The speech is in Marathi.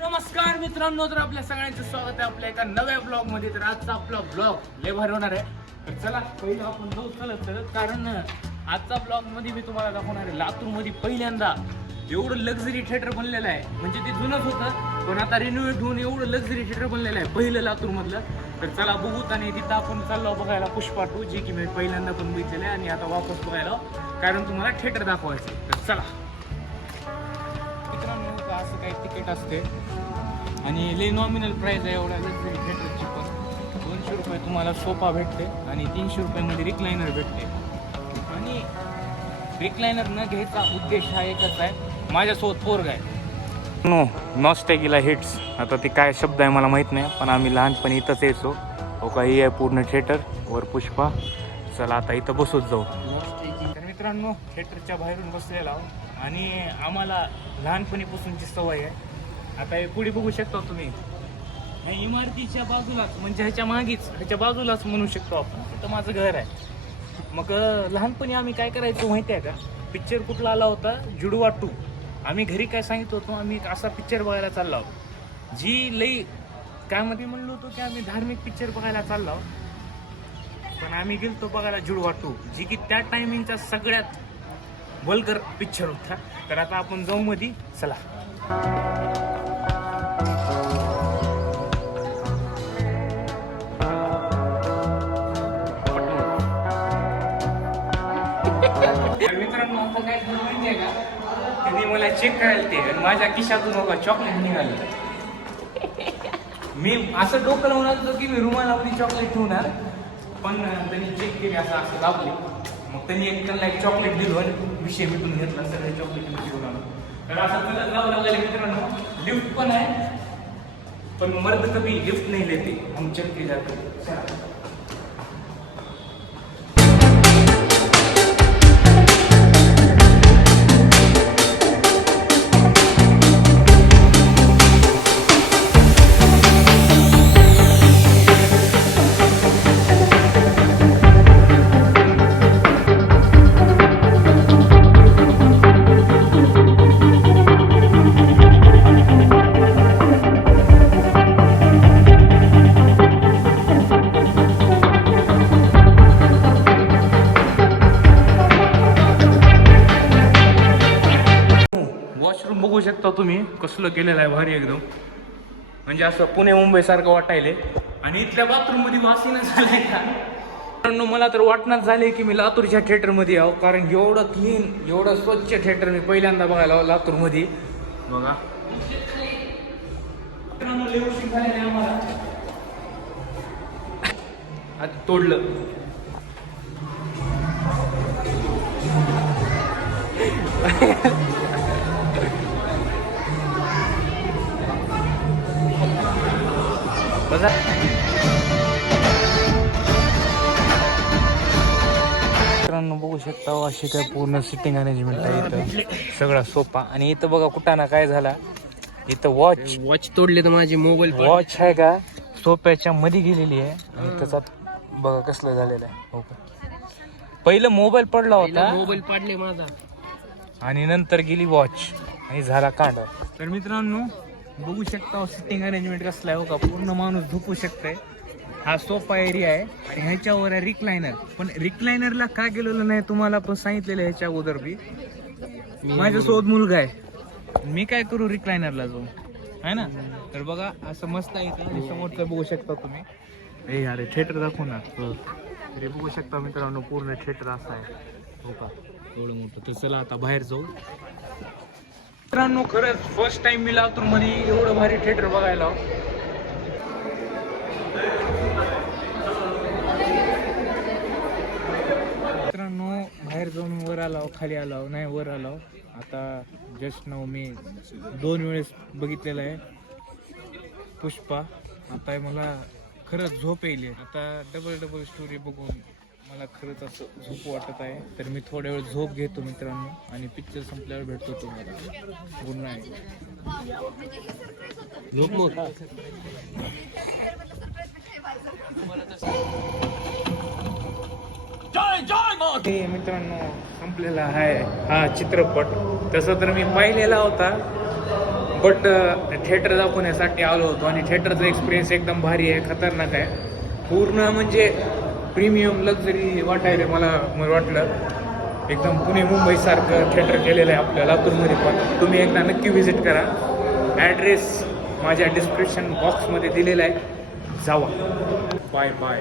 नमस्कार मित्रांनो तर आपल्या सगळ्यांचं स्वागत आहे आपल्या एका नव्या ब्लॉगमध्ये तर आजचा आपला ब्लॉग लय भारी होणार आहे. तर चला पहिलं आपण जाऊ चलत चलत कारण आजचा ब्लॉगमध्ये मी तुम्हाला दाखवणार आहे लातूरमध्ये पहिल्यांदा एवढं लक्झरी थिएटर बनलेलं आहे. म्हणजे ते जुनच होतं पण आता रिनोव्हेट होऊन एवढं लक्झरी थिएटर बनलेलं आहे पहिलं लातूर मधलं तर चला बघूत आणि तिथं आपण चाललो बघायला पुष्पा टू जे की मी पहिल्यांदा पण बघितलेलं आहे आणि आता वापस बघायला कारण तुम्हाला थिएटर दाखवायचं तर चला. असं काही तिकीट असते. आणि लई नॉमिनल प्राईस आहे लक्झरी थिएटरची पण दोनशे रुपये तुम्हाला सोफा भेटते आणि तीनशे रुपयामध्ये रिक्लायनर भेटते. आणि रिक्लायनर न घ्यायचा उद्देश हा एकच आहे. माझ्यासोबत पोरग आहे. नो नॉस्टॅगिला हिट्स आता ते काय शब्द आहे मला माहीत नाही पण आम्ही लहानपणी इथंच यायचो. हो का ही आहे पूर्ण थिएटर वर पुष्पा. चला आता इथं बसूच जाऊ. तर मित्रांनो थिएटरच्या बाहेरून बसलेला आणि आम्हाला लहानपणीपासूनची सवय आहे. आता हे पुढे बघू शकता तुम्ही. ह्या इमारतीच्या बाजूलाच म्हणजे ह्याच्या मागेच ह्याच्या बाजूलाच म्हणू शकतो आपण. तिथं माझं घर आहे. मग लहानपणी आम्ही काय करायचो माहिती आहे का? पिक्चर कुठला आला होता? जुडवा टू आम्ही घरी काय सांगितलं होतो? आम्ही एक असा पिक्चर बघायला चाललो आहोत. जी लई काय मध्ये म्हणलो होतो की आम्ही धार्मिक पिक्चर बघायला चाललो आहोत. पण आम्ही गेलतो बघायला जुडवा टू जी की त्या टायमिंगचा सगळ्यात वल्गर पिक्चर होता. तर आता आपण जाऊ मध्ये चला. मित्रांनो आता काय झालं माहितीये का? त्यांनी मला चेक करायला ते. आणि माझ्या खिशातून बघा चॉकलेट निघालं. मी असं डोकं लावणार होतो की मी रुमाल आपली चॉकलेट ठेवणार पण त्यांनी चेक केली असं असं दाबली. मग त्यांनी एक त्यांना एक चॉकलेट दिलं आणि विषय मिटून घेतला सगळे चॉकलेट मी घेऊन आलो. तर असं तुला जावं लागले मित्रांनो. लिफ्ट पण आहे पण मर्द कमी लिफ्ट नाही लेते. हम चल के जाते वॉशरूम बघू शकता तुम्ही कसलं केलेलं आहे भारी एकदम. म्हणजे असं पुणे मुंबई सारखं वाटायले. आणि इथल्या बाथरूममध्ये वासीनं झालंय मला तर वाटणार झाले की मी लातूरच्या थिएटरमध्ये यावं कारण एवढं क्लीन एवढं स्वच्छ थिएटर मी पहिल्यांदा बघायला लातूरमध्ये. बघा. मित्रांनो, लय तोडलं. बघा. मित्रांनो बघू शकता हो, अशी काय पूर्ण सिटिंग अरेंजमेंट आहे इथं. सगळा सोफा आणि इथं बघा कुठाना काय झाला. इथं वॉच वॉच तोडले तर माझे मोबाईल वॉच आहे का? सोप्याच्या मध्ये गेलेली आहे. आणि त्याचा बघा कसलं झालेलं आहे. हो पहिलं मोबाईल पडला होता. मोबाईल पाडले माझा. आणि नंतर गेली वॉच आणि झाला कांदा तर मित्रांनो बघू शकता सिटिंग अरेंजमेंट कसला आहे हो का? पूर्ण माणूस झोपू शकतंय. हा सोफा एरिया आहे. आणि ह्याच्यावर आहे रिक्लायनर पण रिक्लायनरला का गेलेलं नाही तुम्हाला पण सांगितलेलं ह्याच्या अगोदर बी. माझ्यासोबत मुलगा आहे. मी काय करू रिक्लायनरला जाऊन? आहे ना? तर बघा असं मस्त आहे इथं. समोरचं बघू शकता तुम्ही. हे अरे थिएटर दाखवू ना. तरी बघू शकता मित्रांनो पूर्ण थिएटर असं आहे. हो का? एवढं मोठं. तर चला आता बाहेर जाऊ. मित्रांनो खरंच फर्स्ट टाइम मी लातूरमध्ये एवढं भारी थिएटर बघायला मित्रांनो बाहेर जाऊन वर आलो खाली आलो नाही वर आलो. आता जस्ट नाव मी दोन वेळेस बघितलेलं आहे. पुष्पा आता मला खरंच झोप येईल आता डबल डबल स्टोरी बघून मला खरंच असं झोप वाटत आहे. तर मी थोड्या वेळ झोप घेतो मित्रांनो आणि पिक्चर संपल्यावर भेटतो तुम्हाला. गुड नाईट झोप मग हे मित्रांनो संपलेला आहे हा चित्रपट. तसं तर मी पाहिलेला होता बट थिएटर दाखवण्यासाठी आलो होतो आणि थिएटरचा एक्सपिरियन्स एकदम भारी आहे खतरनाक आहे. पूर्ण म्हणजे प्रीमियम लक्झरी वाटायला मला वाटलं. एकदम पुणे मुंबईसारखं थिएटर केलेलं आहे आपल्या लातूरमध्ये पण. तुम्ही एकदा नक्की व्हिजिट करा. ॲड्रेस माझ्या डिस्क्रिप्शन बॉक्समध्ये दिलेला आहे. जावा. Bye bye